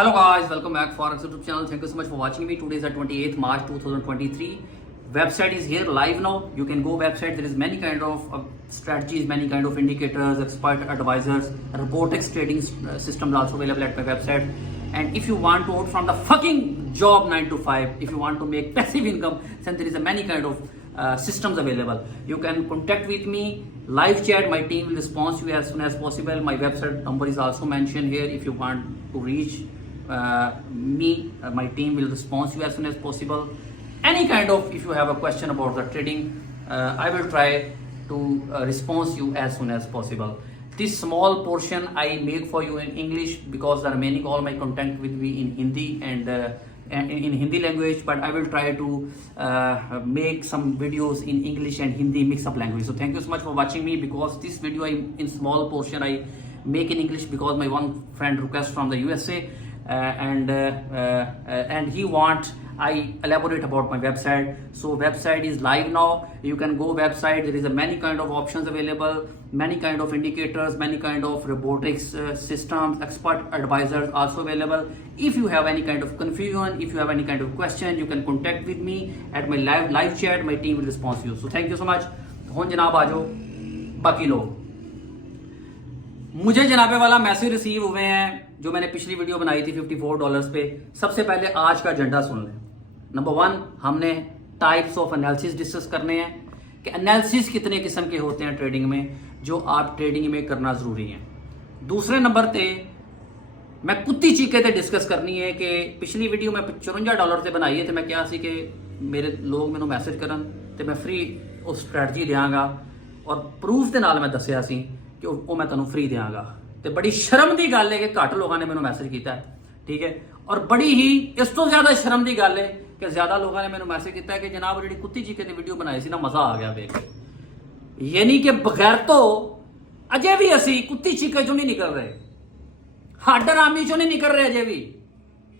Hello guys, welcome back Forex YouTube channel. Thank you so much for watching me. Today is the 28th March 2023. Website is here live now. You can go website. There is many kind of strategies, many kind of indicators, expert advisors, robotics trading systems also available at my website. And if you want to out from the fucking job 9 to 5, if you want to make passive income, then there is a many kind of systems available. You can contact with me, live chat. My team will respond to you as soon as possible. My website number is also mentioned here. If you want to reach me, my team will respond to you as soon as possible. Any kind of, if you have a question about the trading, I will try to respond to you as soon as possible. This small portion I make for you in English because the remaining all my content will be in Hindi and in Hindi language, but I will try to make some videos in English and Hindi mix up language. So thank you so much for watching me, because this video in small portion I make in English because my one friend request from the USA. And he want I elaborate about my website. So website is live now. You can go website. There is a many kind of options available, many kind of indicators, many kind of robotics systems, expert advisors also available. If you have any kind of confusion, if you have any kind of question, you can contact with me at my live chat. My team will respond to you. So thank you so much. हुन जनाब आ जाओ बाकी लोग। मुझे जनाबे वाला message receive हुए हैं जो मैंने पिछली वीडियो बनाई थी $54 पे। सबसे पहले आज का एजेंडा सुन लें। नंबर 1, हमने टाइप्स ऑफ एनालिसिस डिस्कस करने हैं कि एनालिसिस कितने किस्म के होते हैं ट्रेडिंग में, जो आप ट्रेडिंग में करना जरूरी है। दूसरे नंबर पे मैं कुत्ती चीके ते डिस्कस करनी है कि पिछली वीडियो मैं $54 से बनाई है तो मैं क्या सी कि मेरे लोग मैनू मैसेज करन तो मैं फ्री उस स्ट्रैटजी देंगा और प्रूफ के नाल मैं दसिया सी कि वो मैं तुहानू फ्री देंगा। तो बड़ी शर्म की गल है कि घट लोगों ने मैनू मैसेज किया, ठीक है। और बड़ी ही इस तो ज्यादा शर्म की गल है कि ज्यादा लोगों ने मैनू मैसेज किया कि जनाब जी कुत्ती चीके की वीडियो बनाई सी ना, मजा आ गया वेख के। यानी कि बगैर तो अजे भी असी कुत्ती चीके चो नहीं निकल रहे, हड रामी चो नहीं निकल रहे अजे भी।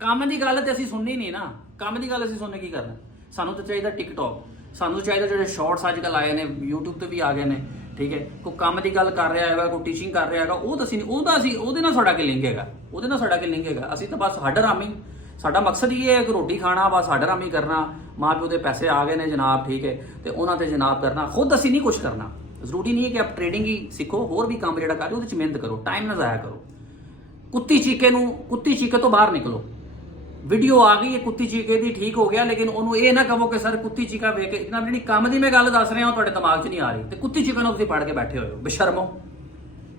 काम की गल तो असी सुननी नहीं ना, काम की गल असी सुनने की करना। सानू तो चाहिए टिकटॉक, सानू चाहिए जो शॉर्ट्स अजकल आए ने यूट्यूब पर भी आ गए हैं, ठीक है। कोई काम की गल कर रहा है, कोई टीचिंग कर रहा है, वो तो असी साडा की लिंक है, वो साडा की लिंक है। असी तो बस हड रामी, साडा मकसद ये है कि रोटी खाना, बस हड रामी करना, माँ प्यो के पैसे आ गए ने जनाब, ठीक है, तो उन्होंने जनाब करना। खुद असी नहीं कुछ करना। जरूरी नहीं है कि आप ट्रेडिंग ही सीखो, होर भी काम जो कर रहे मेहनत करो, टाइम ना जाया करो। कुत्ती चीके तो बाहर निकलो। वीडियो आ गई है कुत्ती चीके की, ठीक हो गया, लेकिन उन्होंने ये ना कहो कि सर कुत्ती चीका वेख के जनाब जी काम की मैं गल दस रहा हूँ दिमाग च नहीं आ रही, तो कुत्ती चीका तुम पढ़ के बैठे हो बेशर्मो।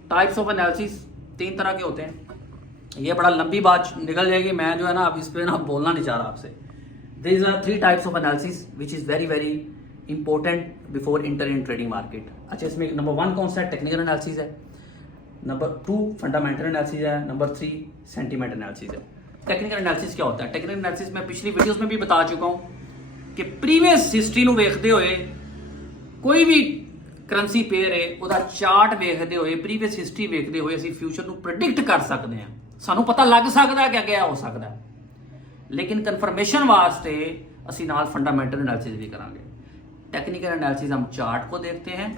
टाइप्स ऑफ एनालिसिस 3 तरह के होते हैं। ये बड़ा लंबी बात निकल जाएगी, मैं जो है ना अब इस पर ना बोलना नहीं चाह रहा आपसे। These are 3 types of analysis which is very very important before inter in trading market. अच्छा, इसमें नंबर 1 कौन सा है? टेक्निकल एनालिसिस है। नंबर 2 फंडामेंटल एनालिसिस है। नंबर 3 सेंटीमेंट एनालिसिस है। टेक्निकल एनालिसिस क्या होता है? टेक्निकल एनालिसिस मैं पिछली वीडियोस में भी बता चुका हूं कि प्रीवियस हिस्ट्री ਨੂੰ ਵੇਖਦੇ ਹੋਏ कोई भी करंसी पेयर है ਉਹਦਾ ਚਾਰਟ ਵੇਖਦੇ ਹੋਏ, प्रीवियस हिस्ट्री ਵੇਖਦੇ ਹੋਏ ਅਸੀਂ ਫਿਊਚਰ ਨੂੰ प्रेडिक्ट कर सकते हैं। ਸਾਨੂੰ ਪਤਾ ਲੱਗ ਸਕਦਾ ਕਿ ਅੱਗੇ ਹੋ ਸਕਦਾ ਹੈ, लेकिन कन्फर्मेशन वास्ते ਅਸੀਂ ਨਾਲ फंडामेंटल एनालिसिस भी करांगे। टेक्निकल एनालिसिस हम चार्ट को देखते हैं।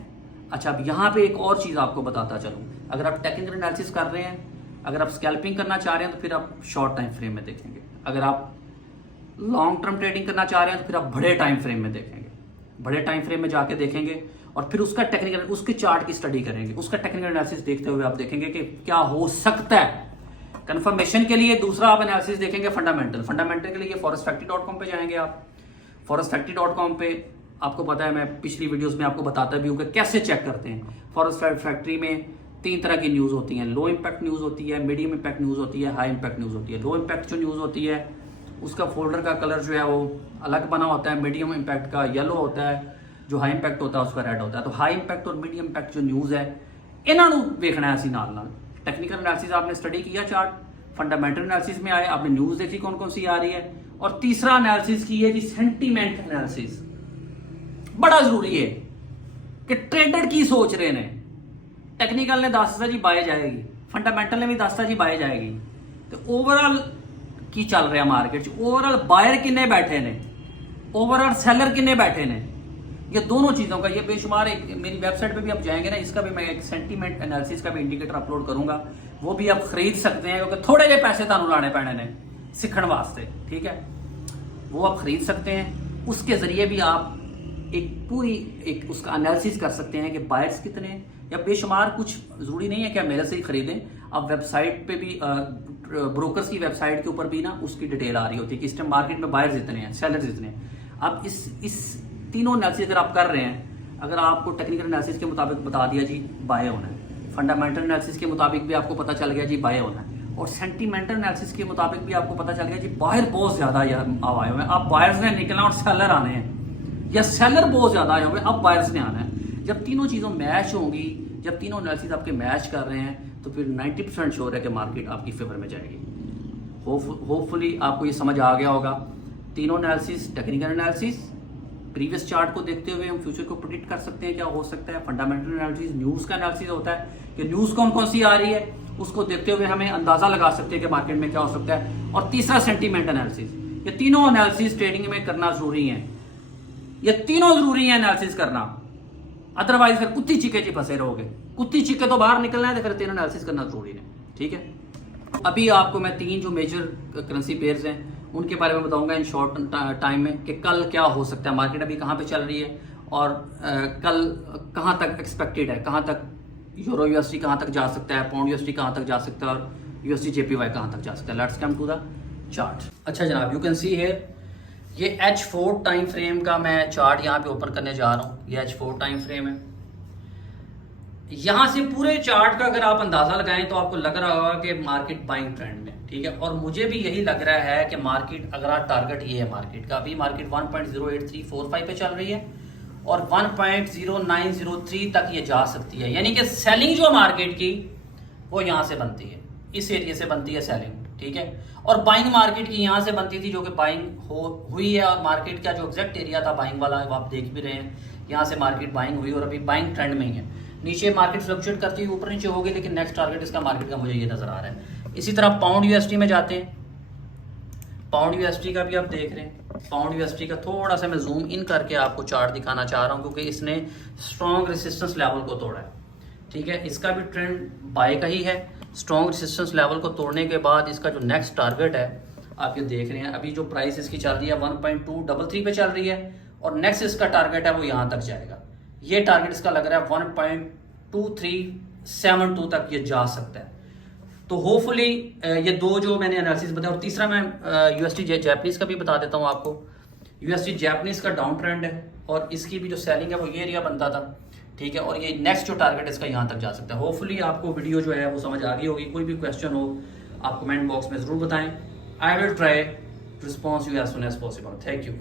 अच्छा, अब यहाँ पे एक और चीज आपको बताता चलूं, अगर आप टेक्निकल एनालिसिस कर रहे हैं, अगर आप स्कैल्पिंग करना चाह रहे हैं तो फिर आप शॉर्ट टाइम फ्रेम में देखेंगे। अगर आप लॉन्ग टर्म ट्रेडिंग करना चाह रहे हैं तो फिर आप बड़े टाइम फ्रेम में देखेंगे। बड़े टाइम फ्रेम में जाके देखेंगे और फिर उसका टेक्निकल, उसके चार्ट की स्टडी करेंगे। उसका टेक्निकल एनालिसिस देखते हुए आप देखेंगे कि क्या हो सकता है। कंफर्मेशन के लिए दूसरा आप एनालिसिस देखेंगे फंडामेंटल के लिए forexfactory.com पे जाएंगे आप। forexfactory.com पे आपको पता है, मैं पिछली वीडियोस में आपको बताता भी हूँ कि कैसे चेक करते हैं। forexfactory में 3 तरह की न्यूज़ होती हैं। लो इम्पैक्ट न्यूज़ होती है, मीडियम इम्पैक्ट न्यूज़ होती है, हाई इम्पैक्ट न्यूज़ होती है। लो इम्पैक्ट जो न्यूज़ होती है उसका फोल्डर का कलर जो है वो अलग बना होता है। मीडियम इम्पैक्ट का येलो होता है, जो हाई इम्पैक्ट होता है उसका रेड होता है। तो हाई इम्पैक्ट और मीडियम इम्पैक्ट जो न्यूज़ है इन्होंने देखना है असी नाल। टेक्निकल एनालिसिस आपने स्टडी किया, चार्ट फंडामेंटल एनालिसिस में आए, आपने न्यूज़ देखी कौन कौन सी आ रही है। और तीसरा एनालिसिस की है जी सेंटीमेंट एनालिसिस। बड़ा जरूरी है कि ट्रेडर की सोच रहे हैं। टेक्निकल ने दसता जी बाय जाएगी, फंडामेंटल ने भी दसता जी बाय जाएगी, तो ओवरऑल की चल रहा मार्केट, ओवरऑल बायर किन्ने बैठे ने, ओवरऑल सेलर किन्ने बैठे ने, ये दोनों चीजों का ये बेशुमार एक मेरी वेबसाइट पे भी आप जाएंगे ना, इसका भी मैं एक सेंटीमेंट एनालिसिस का भी इंडिकेटर अपलोड करूंगा। वो भी आप खरीद सकते हैं, क्योंकि थोड़े जे पैसे तुहानू लाने पैने ने सीखण वास्ते, ठीक है, वो आप खरीद सकते हैं। उसके ज़रिए भी आप एक उसका एनालिसिस कर सकते हैं कि बायर्स कितने हैं, या बेशुमार, कुछ ज़रूरी नहीं है कि आप मेरे से ही खरीदें, आप वेबसाइट पे भी ब्रोकर्स की वेबसाइट के ऊपर भी ना उसकी डिटेल आ रही होती है कि इस टाइम मार्केट में बायर्स इतने हैं, सेलर्स इतने हैं। आप इस तीनों एनालिसिस अगर आप कर रहे हैं, अगर आपको टेक्निकल एनालिसिस के मुताबिक बता दिया जी बाय होना है, फंडामेंटल एनालिसिस के मुताबिक भी आपको पता चल गया जी बाय होना है, और सेंटीमेंटल एनालिसिस के मुताबिक भी आपको पता चल गया जी बायर बहुत ज़्यादा आए हुए हैं, अब बायर्स ने निकलना और सेलर आने हैं, या सेलर बहुत ज़्यादा आए हुए हैं, अब बायर्स ने आना है। जब तीनों चीज़ों मैच होंगी, जब तीनों एनालिसिस आपके मैच कर रहे हैं, तो फिर 90% श्योर है कि मार्केट आपकी फेवर में जाएगी। होपफुली आपको ये समझ आ गया होगा। तीनों analysis, technical analysis, previous chart को देखते हुए हम फ्यूचर को प्रेडिक्ट कर सकते हैं क्या हो सकता है, फंडामेंटल एनालिसिस, न्यूज़ का एनालिसिस होता है कि न्यूज़ कौन कौन सी आ रही है, उसको देखते हुए हमें अंदाजा लगा सकते हैं कि मार्केट में क्या हो सकता है, और तीसरा सेंटीमेंट एनालिसिस। ये तीनों एनालिसिस ट्रेडिंग में करना जरूरी है, ये तीनों जरूरी है एनालिसिस करना, अदरवाइज फिर कुत्ती चिक्के ची फंसे रहोगे। कुत्ती चिक्के तो बाहर निकलना है, तो फिर तीनों एनालिसिस करना जरूरी है, ठीक है। अभी आपको मैं 3 जो मेजर करेंसी पेयर्स हैं उनके बारे में बताऊंगा इन शॉर्ट टाइम में कि कल क्या हो सकता है, मार्केट अभी कहाँ पे चल रही है, और कल कहाँ तक एक्सपेक्टेड है, कहाँ तक यूरो यूएसडी कहाँ तक जा सकता है, पाउंड यूएसडी कहाँ तक जा सकता है, और यूएसडी जेपीवाई कहाँ तक जा सकता है। Let's come to the chart. अच्छा जनाब, यू कैन सी हियर, ये H4 टाइम फ्रेम का मैं चार्ट यहाँ पे ओपन करने जा रहा हूँ। ये H4 टाइम फ्रेम है। यहाँ से पूरे चार्ट का अगर आप अंदाजा लगाएं तो आपको लग रहा होगा कि मार्केट बाइंग ट्रेंड में, ठीक है, और मुझे भी यही लग रहा है कि मार्केट, अगर आप टारगेट ये है मार्केट का, अभी मार्केट 1.08345 पे चल रही है और 1.0903 तक ये जा सकती है, यानी कि सेलिंग जो मार्केट की वो यहाँ से बनती है, इस एरिया से बनती है सेलिंग, ठीक है, और बाइंग मार्केट की यहाँ से बनती थी, जो कि बाइंग हुई है, और मार्केट का जो एग्जैक्ट एरिया था बाइंग वाला वो आप देख भी रहे हैं, यहाँ से मार्केट बाइंग हुई और अभी बाइंग ट्रेंड में ही है। नीचे मार्केट फ्लक्चुएट करती हुई ऊपर नीचे होगी, लेकिन नेक्स्ट टारगेट इसका मार्केट का मुझे ये नजर आ रहा है। इसी तरह पाउंड यूएसडी में जाते हैं, पाउंड यूएसडी का भी आप देख रहे हैं। पाउंड यूएसडी का थोड़ा सा मैं जूम इन करके आपको चार्ट दिखाना चाह रहा हूँ, क्योंकि इसने स्ट्रॉन्ग रेसिस्टेंस लेवल को तोड़ा है, ठीक है, इसका भी ट्रेंड बाय का ही है। स्ट्रॉन्ग रेसिस्टेंस लेवल को तोड़ने के बाद इसका जो नेक्स्ट टारगेट है आप ये देख रहे हैं, अभी जो प्राइस इसकी चल रही है 1.233 पे चल रही है, और नेक्स्ट इसका टारगेट है वो यहाँ तक जाएगा। ये टारगेट इसका लग रहा है 1.2372 तक ये जा सकता है। तो होपफुली ये दो जो मैंने एनालिसिस बताया, और तीसरा मैं यूएसडी जैपनीज का भी बता देता हूँ आपको। यूएसडी जैपनीज का डाउन ट्रेंड है, और इसकी भी जो सेलिंग है वो ये एरिया बनता था, ठीक है, और ये नेक्स्ट जो टारगेट इसका यहाँ तक जा सकता है। होपफुली आपको वीडियो जो है वो समझ आ गई होगी। कोई भी क्वेश्चन हो आप कमेंट बॉक्स में ज़रूर बताएं। I will try to response you as soon as possible. Thank you.